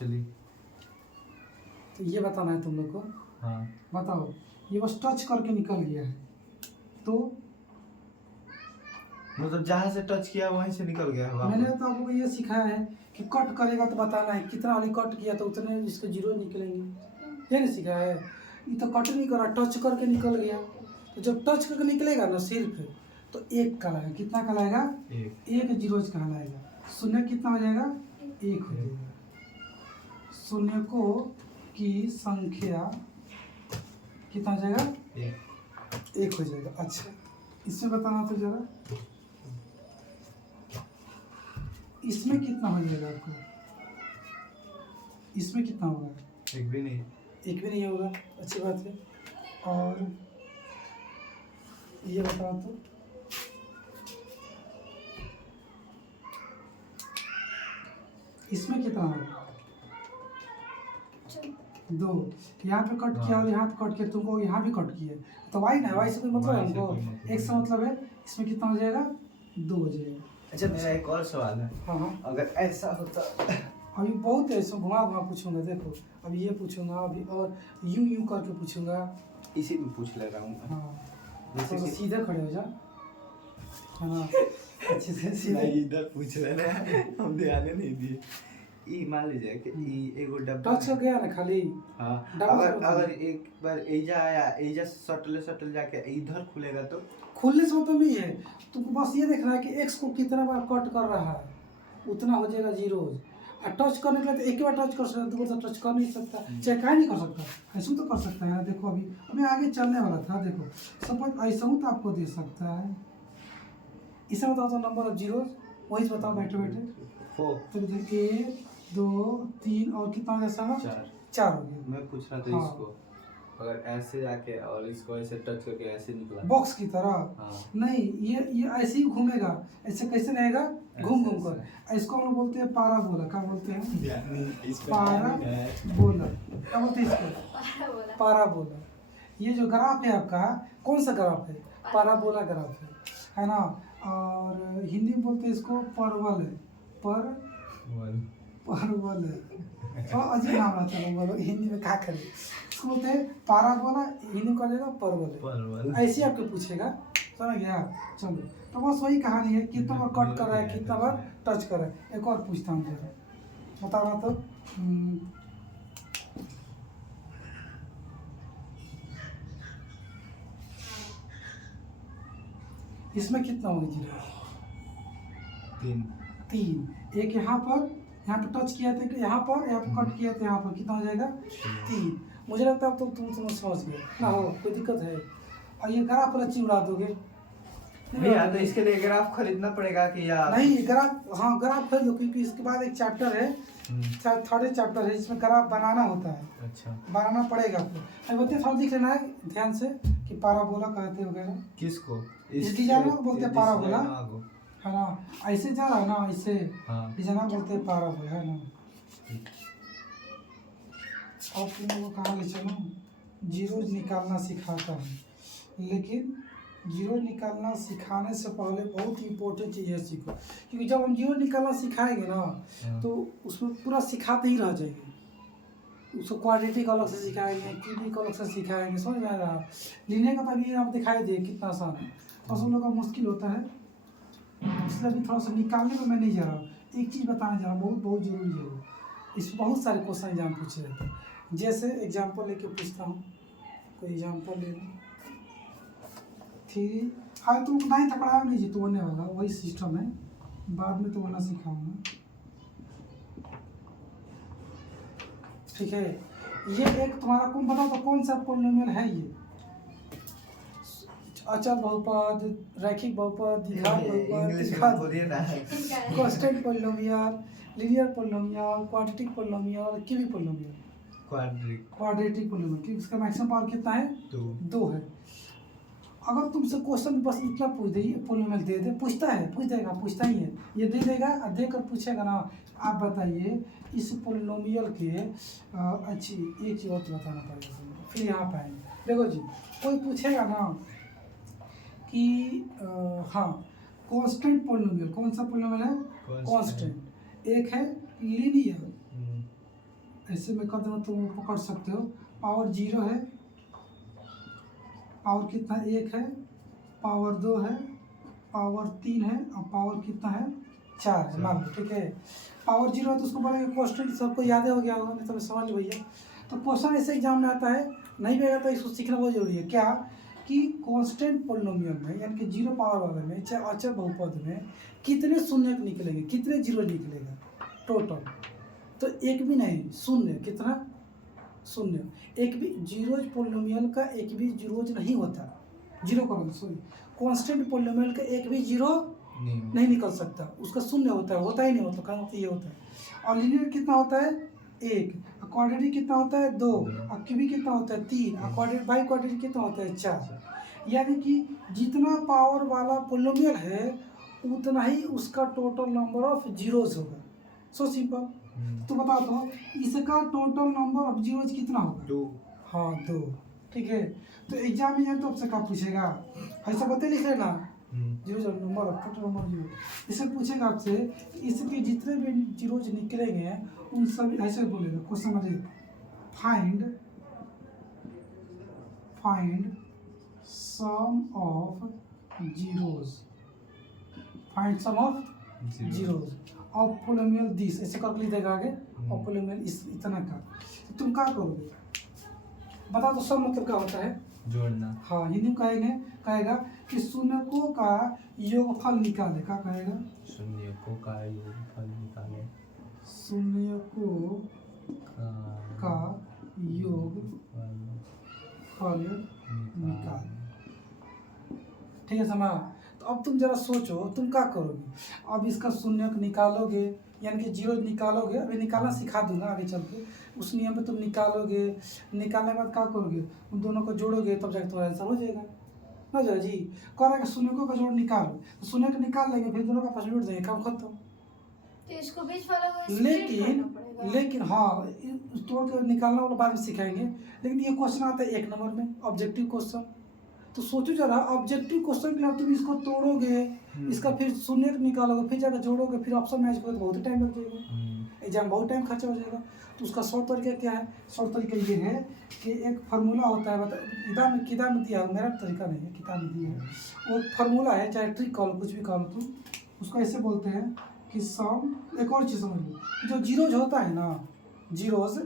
चलिए। तो ये बताना है तुम लोग को। हाँ बताओ, ये बस टच करके निकल गया है तो मतलब जहाँ से टच किया वहीं से निकल गया है मैंने वापस। तो आपको ये सिखाया है कि कट करेगा तो बताना है कितना वाली कट किया तो उतने इसके जीरो निकलेंगे। ये नहीं सिखाया है। ये तो कट नहीं करा, टच करके निकल गया। तो जब टच करके निकलेगा ना सिर्फ, तो एक कहलाएगा। कितना कहलाएगा? एक जीरोज कहलाएगा। शून्य कितना हो जाएगा? एक हो जाएगा। शून्य को की संख्या कितना हो जाएगा? एक हो जाएगा। अच्छा, इसमें बताना तो जरा, इसमें कितना हो जाएगा आपका? इसमें कितना होगा? एक भी नहीं। एक भी नहीं होगा। अच्छी बात है। और ये बताओ तो, इसमें कितना होगा? दो। यहाँ पे कट किया और यहाँ पे कट किया, तुमको यहाँ भी कट किया, तो वाई ना, वाई से कोई मतलब है हमको, एक से मतलब है। इसमें कितना हो जाएगा? दो हो जाएगा। अच्छा मेरा एक और सवाल है। हाँ, अगर ऐसा होता, अभी बहुत ऐसा घुमा घुमा पूछूंगा। देखो, अभी ये पूछूंगा, अभी और यूं करके पूछूंगा। इसी में पूछ ले रहा हूँ। हाँ, जैसे तो सीधे खड़े हो जा। हाँ, अच्छे से सीधे। इधर पूछ रहे ना, हम ध्यान नहीं दिए। ई मान लीजिए कि ई एगो डब्बा टच हो गया ना खाली। हाँ, अगर एक बार एजा आया, एजा से सटल जाके इधर खुलेगा तो खुलने से मतलब नहीं है, तुमको बस ये देखना है कि एक्स को कितना बार कट कर रहा है, उतना हो जाएगा जीरोज। और टच करने के लिए तो एक ही बार टच कर सकता है, दो बार टच कर नहीं सकता, चाहे क्या नहीं कर सकता। ऐसा तो कर सकता है। देखो अभी आगे चलने वाला था। देखो सपोज ऐसा तो आपको दे सकता है। इसे बताओ तो नंबर ऑफ जीरोज, वही बताओ बैठे बैठे। 4 तो देखिए 1 2 3 और कितना हो गया? 4 हो गया। मैं पूछ रहा था हाँ। इसको, अगर ऐसे जाके और इसको ऐसे टच करके ऐसे निकला बॉक्स की तरह। हाँ। नहीं, ये ऐसे ही घूमेगा। ऐसे कैसे रहेगा? घूम घूम कर। इसको हम लोग बोलते हैं पाराबोला। क्या बोलते हैं? पाराबोला। क्या बोलते हैं इसको? पाराबोला। ये जो ग्राफ है आपका, कौन सा ग्राफ है? पाराबोला ग्राफ है ना। और हिंदी में बोलते हैं इसको परवल है। परवल है। तो अजीब नाम रहता है, बोलो हिंदी में क्या करें। इसको बोलते हैं पाराबोला, हिंदी में कहेगा परवल है। ऐसे आपको पूछेगा, समझ गया? चलो, तो बस वही कहानी है। कितना बार कट कर रहा है, कितना बार टच कर रहा है। एक और पूछता हूँ जरा, बताना तो। इसमें कितना होगा जीरो? 3। एक यहाँ पर टच किया था कि यहाँ पर कट किया था यहाँ पर, कितना हो जाएगा? 3। मुझे लगता है तो तुम समझ गए ना। हो कोई दिक्कत है? और ये ग्राफ पर अच्छी उड़ा दोगे भैया, तो इसके लिए ग्राफ खरीदना पड़ेगा कि या नहीं? ग्राफ, हाँ ग्राफ खरीद लो, क्योंकि इसके बाद एक चैप्टर है, थर्ड चैप्टर है, जिसमें ग्राफ बनाना होता है। अच्छा, बनाना पड़ेगा आपको। अभी बच्चे थोड़ा दिख लेना है ध्यान से कि पाराबोला कहते वगैरह किसको? इस डिजाइन को बोलते हैं पाराबोला, है ना। ऐसे जा रहा है ना, ऐसे डिजाइन बोलते हैं पाराबोला, है ना। और तुम लोगों को कहाँ ले चलो, जीरो निकालना सिखाता है। लेकिन जीरो निकालना सिखाने से पहले बहुत इंपॉर्टेंट चीज़ है सीखो, क्योंकि जब हम जीरो निकालना सिखाएंगे ना, तो उसमें पूरा सिखाते ही रह जाएंगे। उसको क्वाड्रेटिक अलग से सिखाएंगे, क्यूबिक अलग से सिखाएंगे, समझ में आ रहा है? लिखने का तभी आप दिखाई दे कितना आसान है, और उन लोग का मुश्किल होता है। इसलिए अभी थोड़ा सा निकालने में मैं नहीं जा रहा हूँ। एक चीज़ बताने जा रहा हूँ, बहुत ज़रूरी है वो। इस बहुत सारे क्वेश्चन एग्जाम पूछे जाते हैं। जैसे एग्जाम्पल लेके पूछता हूँ, कोई एग्जाम्पल ले लो। 3 हाँ, तुम नहीं था पढ़ाया नहीं जी, तो होने वाला वही सिस्टम है, बाद में तो होना सिखाऊंगा। ठीक है, ये एक तुम्हारा कौन बताओ तो कौन सा पॉलिनोमियल है ये? अचल बहुपद, रैखिक बहुपद, द्विघात बहुपद, constant polynomial, linear polynomial, quadratic polynomial, cubic polynomial. Quadratic polynomial, क्योंकि इसका मैक्सिमम पावर कितना है? 2 है। अगर तुमसे क्वेश्चन बस इतना पूछ दे, पॉलिनोमियल दे दे, पूछता ही है, ये दे देगा और देकर पूछेगा ना, आप बताइए इस पॉलिनोमियल के अच्छी एक चीज़ और बताना पड़ेगा, फिर यहाँ पे आएंगे। देखो जी, कोई पूछेगा ना कि हाँ, कांस्टेंट पॉलिनोमियल, कौन सा पॉलिनोमियल है? कांस्टेंट। एक है लीनियर, ऐसे में कर देना तुम पकड़ सकते हो। पावर 0 है, पावर कितना 1 है, पावर 2 है, पावर 3 है और पावर कितना है 4 है मान लो, ठीक है। पावर 0 है तो उसको बोलेंगे कॉन्स्टेंट, सबको याद हो गया होगा, नहीं तो समझ लो भैया। तो क्वेश्चन ऐसे एग्जाम में आता है, नहीं भी आता तो इसको सीखना बहुत जरूरी है। क्या कि कांस्टेंट पोलिनोमियल में यानी कि 0 पावर वाले में चाहे अचर बहुपद में कितने शून्य निकलेंगे, कितने जीरो निकलेगा टोटल। तो एक भी नहीं, शून्य, कितना शून्य। एक भी जीरोज पोलिनोमियल का एक भी जीरोज नहीं होता, जीरो करो सॉरी, कांस्टेंट पोलिनोमियल का एक भी जीरो नहीं निकल सकता, उसका शून्य होता है, होता ही नहीं, होता कहाँ होता, ये होता है। और लीनियर कितना होता है 1, क्वाड्रेटिक कितना होता है 2, और क्यूबिक कितना होता है 3, और क्वाड्रेटिक बाई क्वाड्रेटिक कितना होता है 4। यानी कि जितना पावर वाला पोलिनोमियल है उतना ही उसका टोटल नंबर ऑफ जीरोज होगा। So simple. तो बता दो इसका टोटल नंबर ऑफ जीरोज कितना होगा 2। हाँ 2, ठीक है। तो एग्जाम में तो आपसे क्या पूछेगा, ऐसा बता लिख लेना zero number of total number zero. इसे पूछेगा आपसे इसके जितने भी जीरोज निकलेंगे उन सभी, ऐसे बोलेगा क्वेश्चन में, find sum of zeros, find sum of zeros of polynomial this, ऐसे करके लिख देगा आगे, ऑफ पोलिनोमियल इस इतना का। तो तुम क्या करोगे बता दो, सम मतलब क्या होता है जोड़ना। हाँ हिंदी में कहेगा कि शून्यकों का योगफल निकाले, क्या कहेगा शून्यकों का योगफल निकाले, शून्यकों का योगफल निकाले, ठीक है समझा। तो अब तुम जरा सोचो तुम क्या करोगे, अब इसका शून्यक निकालोगे यानी कि जीरो निकालोगे, अभी निकालना सिखा दूंगा आगे चल के, उस नियम पे तुम निकालोगे, निकालने के बाद क्या करोगे, उन दोनों को जोड़ोगे तब जाके तुम्हारा आंसर हो जाएगा। हो जाएगा जी, कह रहा है कि शून्यकों का जोड़ निकालो, तो शून्य को निकाल लेंगे फिर दोनों का आपस में जोड़ देंगे, काम खत्म। तो इसको बीच वाला को split करना पड़ेगा। लेकिन हाँ तोड़ के निकालना वाला बाद में सिखाएंगे, लेकिन ये क्वेश्चन आता है 1 नंबर में ऑब्जेक्टिव क्वेश्चन। तो सोचो जरा ऑब्जेक्टिव क्वेश्चन के लिए तुम इसको तोड़ोगे, इसका फिर शून्य निकालोगे, फिर जाकर जोड़ोगे, फिर ऑप्शन मैच करोगे तो बहुत टाइम लग जाएगा, एग्जाम बहुत टाइम खर्चा हो जाएगा। तो उसका शॉर्ट तरीका क्या है, शॉर्ट तरीका ये है कि एक फार्मूला होता है, बता किताब में दिया है, मेरा तरीका नहीं है, किताब में दिया है, वो फार्मूला है, चाहे ट्रिक कहो कुछ भी कहो तुम, उसको ऐसे बोलते हैं कि सम। एक और चीज़ समझ लो, जो जीरोज होता है ना, जीरोज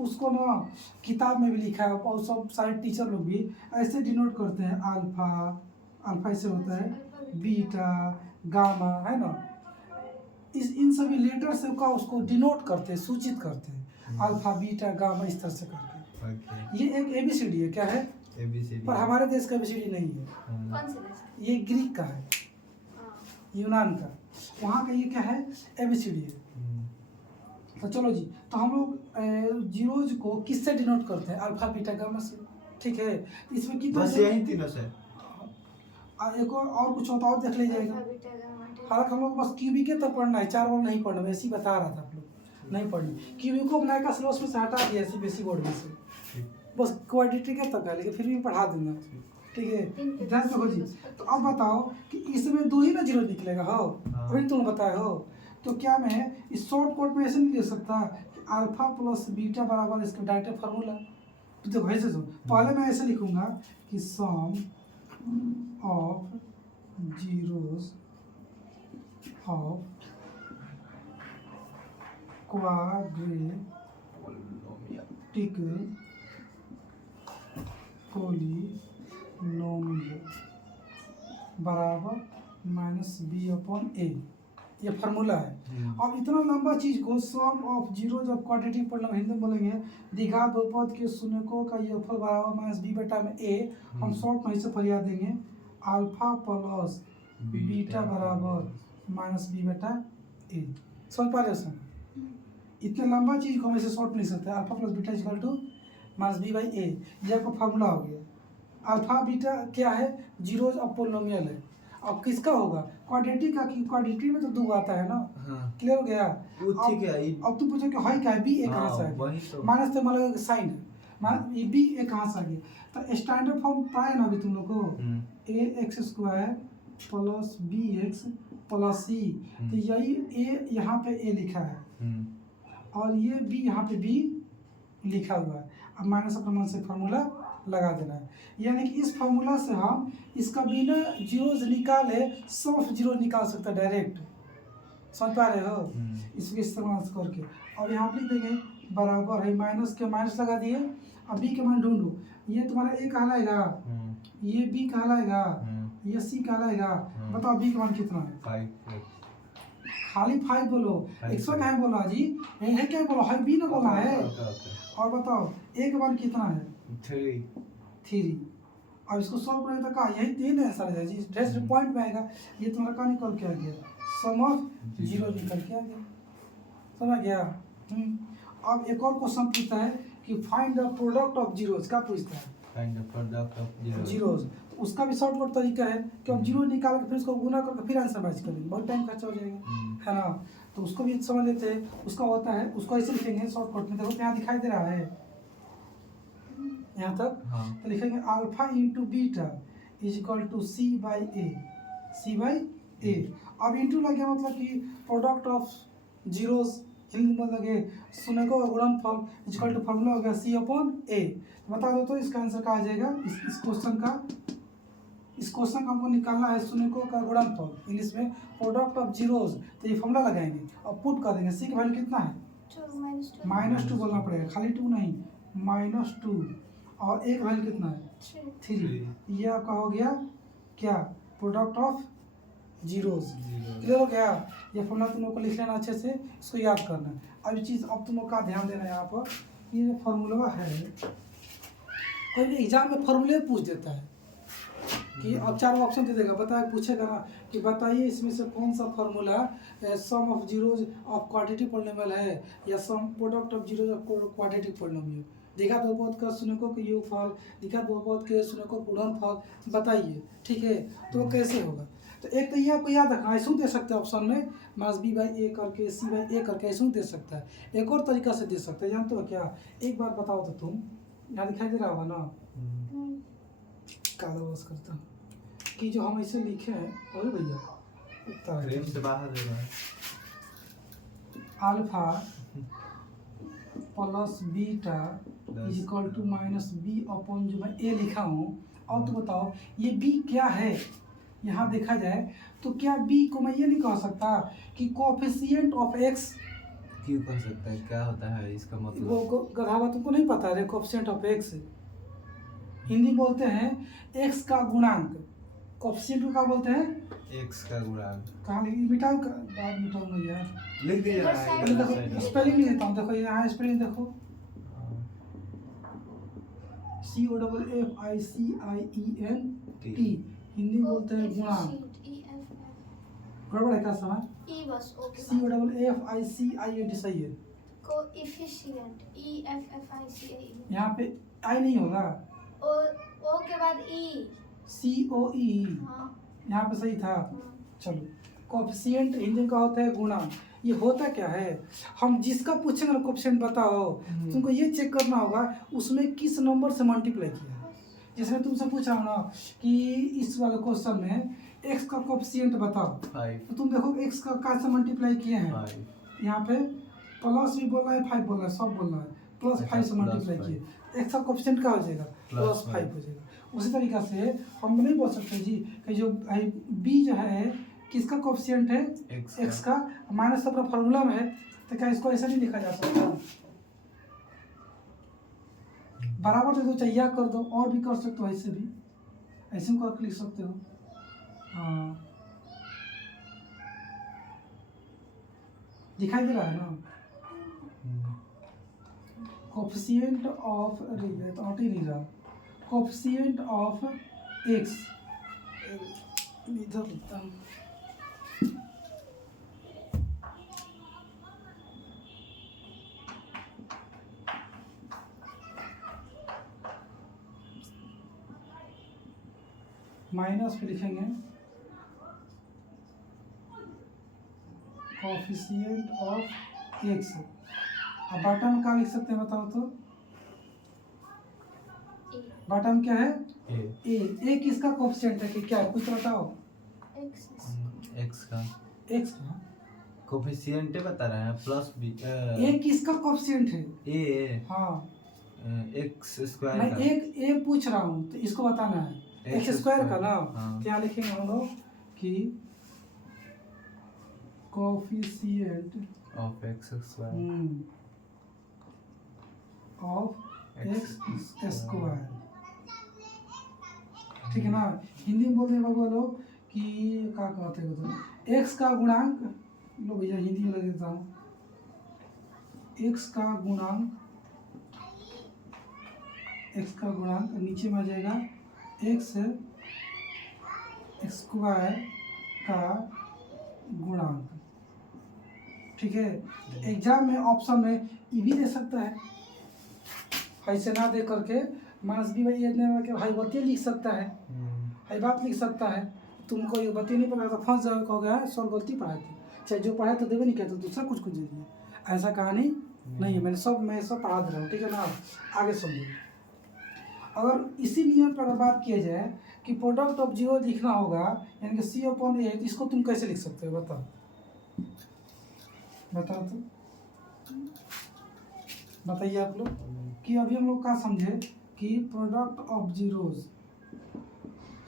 उसको ना किताब में भी लिखा है और सब सारे टीचर लोग भी ऐसे डिनोट करते हैं, अल्फा ऐसे होता है, बीटा, गामा, है ना, इन सभी लेटर से का उसको डिनोट करते हैं, सूचित करते हैं, अल्फा बीटा गामा इस तरह से करके। ये एक ABCD है, क्या है ABCD, पर हमारे देश का ABCD नहीं है, कौन से देश? ये ग्रीक का है, यूनान का, वहाँ का ये क्या है ABCD है। तो चलो जी, तो हम लोग जीरोज को किससे डिनोट करते हैं, अल्फा बीटा गामा से, ठीक है। इसमें कितना बस यही तीनों से। एक और कुछ होता और देख लीजिएगा, हालांकि हम लोग बस क्यूबिक के तक पढ़ना है, 4 बार नहीं पढ़ना, मैं ऐसे ही बता रहा था, आप लोग नहीं पढ़नी क्यूबिक को बनाया का सिलेबस में से हटा दिया CBSE बोर्ड में से, बस क्वाड्रेटिक के तक है, लेकिन फिर भी पढ़ा दूंगा, ठीक है। ध्यान रखो जी। तो अब बताओ कि इसमें 2 ही ना जीरो निकलेगा, हो वही तुम बताए हो, तो क्या मैं इस शॉर्ट कोट में ऐसे नहीं लिख सकता कि अल्फा प्लस बीटा बराबर इसका डायरेक्ट फार्मूला। तो देखो ऐसे सुन, पहले मैं ऐसे लिखूंगा कि sum of zeros of quadratic polynomial बराबर -b/a, ये फार्मूला है। अब इतना लंबा चीज को sum of zeros of quadratic polynomial, Hindi में बोलेंगे द्विघात बहुपद के शून्यकों का योगफल बराबर -b/a, हम शॉर्ट में इसे फरियाद देंगे अल्फा प्लस बीटा बराबर -b/a। समझ पा रहे हो? इतने लंबा चीज को हम ऐसे शॉर्ट में लिख सकते हैं, alpha plus beta equal to -b/a, ये आपका फार्मूला हो गया। अल्फा बीटा क्या है, जीरोज ऑफ पोलिनोमियल है। अब किसका होगा, क्वाड्रेटिक का, क्वाड्रेटिक में तो 2 आता है ना, क्लियर हो गया। ठीक है। अब तुम पूछो कि हाई क्या है, बी एक कहाँ से आ गया, माइनस तो मान लो साइन है, ये बी एक कहाँ से आ गया। तो स्टैंडर्ड फॉर्म पढ़ा है ना अभी तुम लोग को, ax² plus bx plus c, तो यही a यहाँ पे a लिखा है और ये b यहाँ पे b लिखा हुआ है। अब माइनस अपने मन से फार्मूला लगा देना है, यानी कि इस फार्मूला से हम इसका बिना जीरोज निकाले सम ऑफ जीरो निकाल सकते हैं डायरेक्ट। समझ पा रहे हो? इसको इस्तेमाल करके अब यहाँ पे लिख देंगे बराबर है माइनस के माइनस लगा दिए। अब बी के मान ढूंढो, ये तुम्हारा ए कहलाएगा, ये बी कहलाएगा, ये सी कहलाएगा। बताओ बी का मान कितना है? 5 खाली 5 बोलो, एक्स क्या है बोला जी, है क्या बोला है, बी ना बोला है। और बताओ ए का मान कितना है? 3। अब इसको सॉल्व करेंगे तो क्या यही 3 आंसर है जी, ड्रेस पॉइंट में आएगा। ये तुम्हारा क्या निकल के आ गया? सम ऑफ जीरो निकल के आ गया। समझ गया? अब एक और क्वेश्चन पूछता है कि find the product of zeros. क्या पूछता है? Find the product of zeros. तो उसका भी शॉर्टकट तरीका है कि अब जीरो निकाल के फिर उसको गुना करके फिर आंसर मैच करेंगे, बहुत टाइम खर्चा हो जाएगा, है ना। तो उसको भी समझ लेते हैं। उसका होता है, उसको ऐसे लिखेंगे शॉर्टकट में, देखो यहाँ दिखाई दे रहा है यहाँ तक। तो लिखेंगे alpha into beta is equal to c by a. अब इंटू लग गया मतलब कि प्रोडक्ट ऑफ जीरोज, हिंदी में लगे शून्यकों का गुणनफल इज इक्वल टू फार्मूला हो गया सी अपॉन ए। बता दो तो इसका आंसर क्या आ जाएगा? इस क्वेश्चन का हमको निकालना है शून्यकों का गुणनफल, इंग्लिश में प्रोडक्ट ऑफ जीरोज। तो ये फॉर्मूला लगाएंगे और पुट कर देंगे। सी की वैल्यू कितना है? -2 बोलना पड़ेगा, खाली 2 नहीं, -2। और एक वैल्यू कितना है? 3। ये आपका हो गया क्या? Product of zeros. क्लियर हो गया? ये फॉर्मूला तुम लोग को लिख लेना अच्छे से, इसको याद करना है। अब ये चीज़ अब तुम लोग का ध्यान देना है यहाँ पर, ये फॉर्मूला है, कोई एग्जाम में फॉर्मूले पूछ देता है कि अब 4 ऑप्शन दे देगा, बताए पूछेगा ना कि बताइए इसमें से कौन सा formula sum of zeros of quadratic polynomial है या sum product of zeros of quadratic polynomial. देखा बहुपद का शून्यकों के योगफल, देखा बहुपद के शून्यकों का गुणनफल, बताइए, ठीक है। तो वो कैसे होगा? तो एक तो ये आपको याद रखना, ऐसे दे सकते हैं ऑप्शन में मास बी बाई ए करके, सी बाई ए करके, ऐसे दे सकता है। एक और तरीका से दे सकते हैं, जानते हो क्या? एक बार बताओ तो तुम, यहाँ दिखाई दे रहा होगा ना, काला बस करता हूँ कि जो हम ऐसे लिखे हैं, और भैया फ्रेम से बाहर है alpha plus beta is equal to minus B upon जो मैं ए लिखा हूँ। और तो बताओ ये बी क्या है? यहाँ देखा जाए तो क्या बी को मैं ये नहीं कह सकता कि कोएफिशिएंट ऑफ एक्स। क्यों कह सकता है? क्या होता है इसका मतलब? वो गधावा तुमको नहीं पता है? कोएफिशिएंट ऑफ एक्स हिंदी बोलते हैं एक्स का गुणांक, कोएफिशिएंट को क्या बोलते हैं? एक्स का गुणांक। कहाँ मिटाओ, बाद मिटाऊंगा यार, लिख दिया पहले देखो स्पेलिंग नहीं देता हूँ। देखो यहाँ स्पेलिंग देखो, COFFICIENT, हिंदी बोलते हैं गुणांक। गड़बड़ है क्या समझ? ई बस ओके। COFFICIENT सही है। Coefficient EFFICIE। यहाँ पे आई नहीं होगा, ओ के बाद ई। COE, हाँ यहाँ पे सही था। चलो, कोएफिशिएंट हिंदी का होता है गुणांक। ये होता क्या है? हम जिसका पूछेंगे ना कोएफिशिएंट बताओ, तुमको ये चेक करना होगा उसमें किस नंबर से मल्टीप्लाई किया है। जिसमें तुमसे पूछा ना कि इस वाले क्वेश्चन में x का कोएफिशिएंट बताओ, 5 तो तुम देखो x का क्या से मल्टीप्लाई किए हैं। 5 यहाँ पे प्लस भी बोला है, 5 बोला है, सब बोला है, +5 से मल्टीप्लाई किए। x का कोएफिशिएंट क्या हो जाएगा? +5 हो जाएगा। उसी तरीका से हम नहीं बोल सकते जी कि जो b जो है किसका कोएफिशिएंट है? x का, माइनस अपना फार्मूला में है, तो क्या इसको ऐसा नहीं लिखा जा सकता? बराबर दे दो, चाहे या कर दो, और भी कर सकते हो, ऐसे भी ऐसे करके लिख सकते हो। हाँ, दिखाई दे रहा है ना? कोएफिशिएंट ऑफ, अरे तो ऑट ही नहीं रहा, कोएफिशिएंट ऑफ x, इधर लिखता हूँ, माइनस पे लिखेंगे कोएफिशिएंट ऑफ x। अब बॉटम क्या लिख सकते हैं बताओ तो? बॉटम क्या है? ए किसका कोएफिशिएंट है कि क्या है? कुछ बताओ। एक्स का x का कोफिशिएंट बता रहा है प्लस बी ए किसका कोफिशिएंट है? ए हाँ एक्स स्क्वायर मैं का एक ए पूछ रहा हूँ तो इसको बताना है एक्स स्क्वायर का ना। हाँ। तो यहाँ लिखेंगे हम लोग कि coefficient of x square of x square, ठीक है ना। हिंदी में बोलते हैं बाबू लोग कि क्या कहते हैं बताओ, एक्स का गुणांक, लो भैया हिंदी में लिख देता हूँ, एक्स का गुणांक नीचे में आ जाएगा एक्स स्क्वायर का गुणांक, ठीक है। तो एग्जाम में ऑप्शन में ये भी दे सकता है, ऐसे ना दे करके मानस भी भाई हाई बत्ती लिख सकता है, हाई बात लिख सकता है। तुमको ये बत्ती नहीं पढ़ा तो फंस जाओ, कहोगे यार सर गलती पढ़ाए थे, चाहे जो पढ़ाए तो देवे नहीं कहते, दूसरा कुछ दे दिया। ऐसा कहानी नहीं है, मैं सब पढ़ा दे रहा हूँ, ठीक है ना। आगे समझो, अगर इसी नियम पर अगर बात किया जाए कि प्रोडक्ट ऑफ जीरो लिखना होगा यानी कि C/A, तो इसको तुम कैसे लिख सकते हो बताओ तो बताइए आप लोग कि अभी हम लोग क्या समझे कि प्रोडक्ट ऑफ जीरोज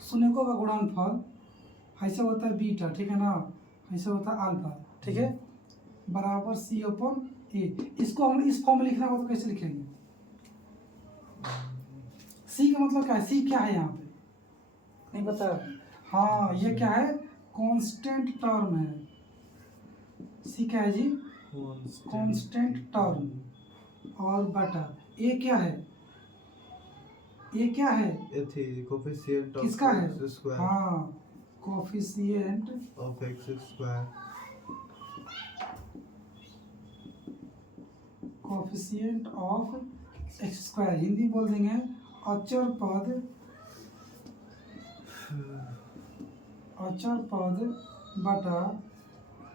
शून्यकों का गुणनफल ऐसा होता है बीटा, ठीक है ना, ऐसा होता है अल्फा, ठीक है, बराबर C/A। इसको हम इस फॉर्म में लिखना होगा तो कैसे लिखेंगे? सी का मतलब क्या है? सी क्या है यहाँ पे नहीं पता? हाँ ये क्या है? कांस्टेंट टर्म है। सी क्या है जी? Constant term. और बटा ए क्या है? ए क्या है? कोफिशिएंट किसका है? हाँ coefficient of x square, coefficient of x square, Hindi बोल देंगे अचर पद बटा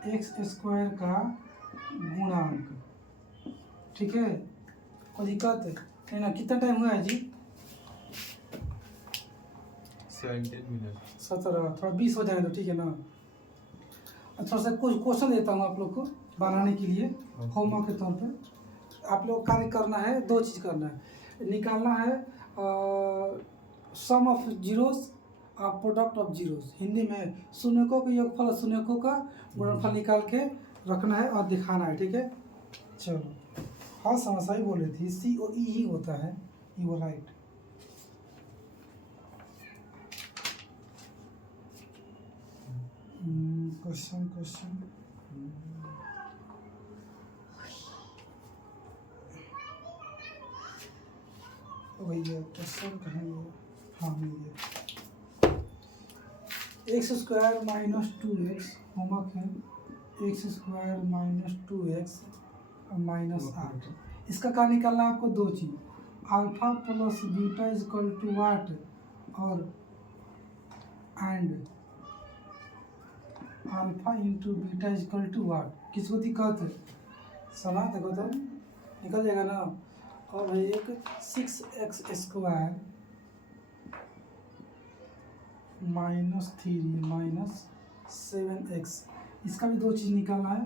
एक्स स्क्वायर का गुणांक, ठीक है। कोई दिक्कत है ना? कितना टाइम हुआ है जी? 17 मिनट 17, थोड़ा 20 हो जाए तो ठीक है ना। थोड़ा सा कुछ क्वेश्चन देता हूँ आप लोग को बनाने के लिए होमवर्क के तौर पे। आप लोग कार्य करना है, 2 चीज़ करना है, निकालना है सम ऑफ जीरोस और प्रोडक्ट ऑफ जीरोस, हिंदी में शून्यकों का योगफल, शून्यकों का गुणनफल निकाल के रखना है और दिखाना है, ठीक है। चलो हाँ समस्या ही बोल रही थी, COE ही होता है, यू राइट। क्वेश्चन भैया क्वेश्चन कहाँ गया? हाँ मिल गया। X square minus 2x homework है, x square minus 2x minus 8। इसका क्या निकालना है आपको? 2 चीज़, alpha plus beta is equal to what और and alpha into beta is equal to what. किसको दिक्कत है? समा देखो तो निकल जाएगा ना। और भाई एक 6x square minus 3 minus 7x, इसका भी 2 चीज़ निकालना है,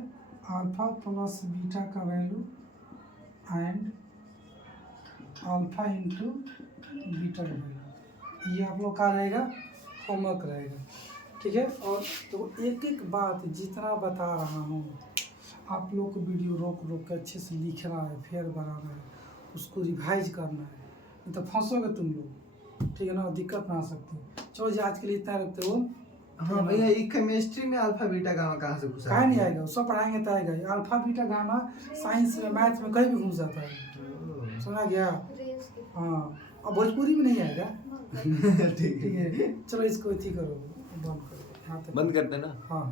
अल्फा प्लस बीटा का value and alpha into beta का वैल्यू। ये आप लोग का रहेगा, होमवर्क रहेगा, ठीक है। और तो एक एक बात जितना बता रहा हूँ आप लोग को वीडियो रोक के अच्छे से लिखना है, फिर बनाना है, उसको रिवाइज करना है, नहीं तो फंसोगे तुम लोग, ठीक है ना, दिक्कत ना आ सकती। चलो जी आज के लिए इतना रखते हो। हाँ भैया ये केमिस्ट्री में अल्फा बीटा गामा कहाँ से घुसा? कहाँ नहीं आएगा, सब पढ़ाएंगे तो आएगा। अल्फा बीटा गामा साइंस में मैथ में कहीं भी घुस जाता है, सुना गया? हाँ और भोजपुरी में नहीं आएगा। ठीक ठीक है चलो इसको इसी करो, बंद करो, यहाँ तक बंद करते ना। हाँ।